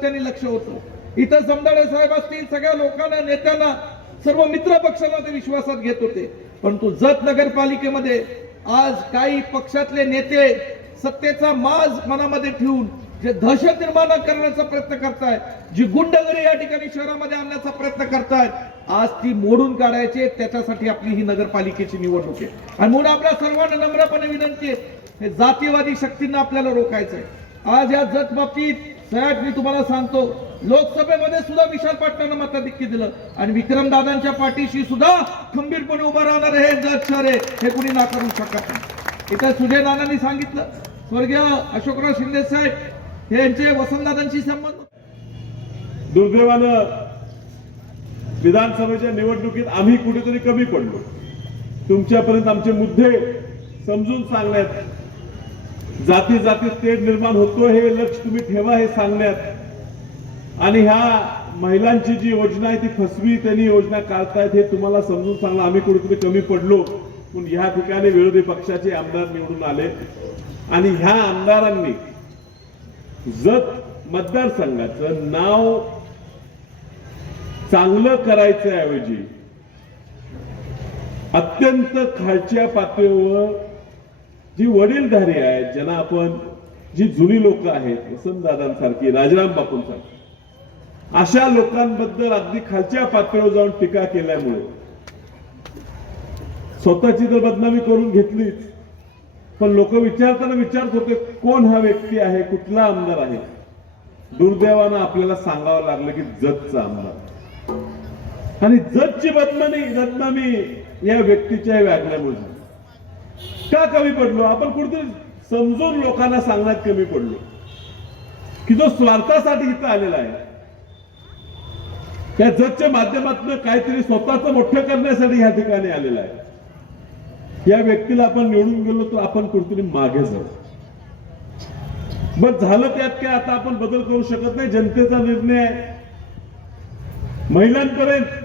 सातत्याने लक्ष होतं। इथं समदाळे साहेब असतील, सगळ्या लोकांना, नेत्यांना, सर्व मित्र पक्षांना ते विश्वासात घेत होते। परंतु जत नगरपालिकेमध्ये आज काही पक्षातले नेते सत्तेचा माज मनामध्ये ठेवून जे दहशत निर्माण करण्याचा प्रयत्न करतायत, जी गुंडगिरी या ठिकाणी शहरामध्ये आणण्याचा प्रयत्न करतायत, आज ती मोडून काढायची। त्याच्यासाठी आपली ही नगरपालिकेची निवडणूक आहे आणि म्हणून आपल्या सर्वांना नम्रपणे विनंती आहे, हे जातीवादी शक्तींना आपल्याला रोखायचं आहे। आज या जत बाबतीत साहेब मी तुम्हाला सांगतो, लोकसभेमध्ये सुद्धा विशाल पाटलांना मताधिक्य दिलं आणि विक्रमदादांच्या पाठीशी सुद्धा खंबीरपणे उभा राहणार हे जत शहर आहे, हे कुणी नाकारू शकत नाही। इथं सुजय नानांनी सांगितलं, स्वर्गीय अशोकराव शिंदे साहेब यांचे वसंतदादांशी संबंध। दुर्दैवानं विधानसभेच्या निवडणुकीत आम्ही कुठेतरी कमी पडलो। तुमच्यापर्यंत आमचे मुद्दे समजून सांगण्यात, जाती जातीत तेढ निर्माण होतो हे लक्ष तुम्ही ठेवा हे सांगण्यात, आणि ह्या महिलांची जी योजना आहे ती फसवी त्यांनी योजना काढतायत हे तुम्हाला समजून सांगणं आम्ही कुठेतरी कमी पडलो। पण ह्या ठिकाणी विरोधी पक्षाचे आमदार निवडून आले आणि ह्या आमदारांनी जत मतदारसंघाचं नाव चांगलं करायचं ऐवजी अत्यंत खालच्या पातळीवर जी वडीलधारी आहेत, ज्यांना आपण जी जुनी लोक आहेत, वसंतदादांसारखी, राजाराम बापूंसारखी, अशा लोकांबद्दल अगदी खालच्या पातळीवर जाऊन टीका केल्यामुळे स्वतःची तर बदनामी करून घेतलीच, पण लोक विचारताना विचारत होते कोण हा व्यक्ती आहे, कुठला आमदार आहे। दुर्दैवानं आपल्याला सांगावं लागलं की जतचा आमदार, आणि जतची बदनामी या व्यक्तीच्या वागण्यामुळे का कमी पडलो आपण? कुठेतरी समजून लोकांना सांगण्यात कमी पडलो की जो स्वार्थासाठी इथं आलेला आहे, त्या जतच्या माध्यमातून काहीतरी स्वतःच मोठं करण्यासाठी ह्या ठिकाणी आलेला आहे, या व्यक्तीला आपण निवडून गेलो तर आपण कुठेतरी मागे जाऊ। बस झालं त्यात काय, आता आपण बदल करू शकत नाही, जनतेचा निर्णय आहे। महिलांपर्यंत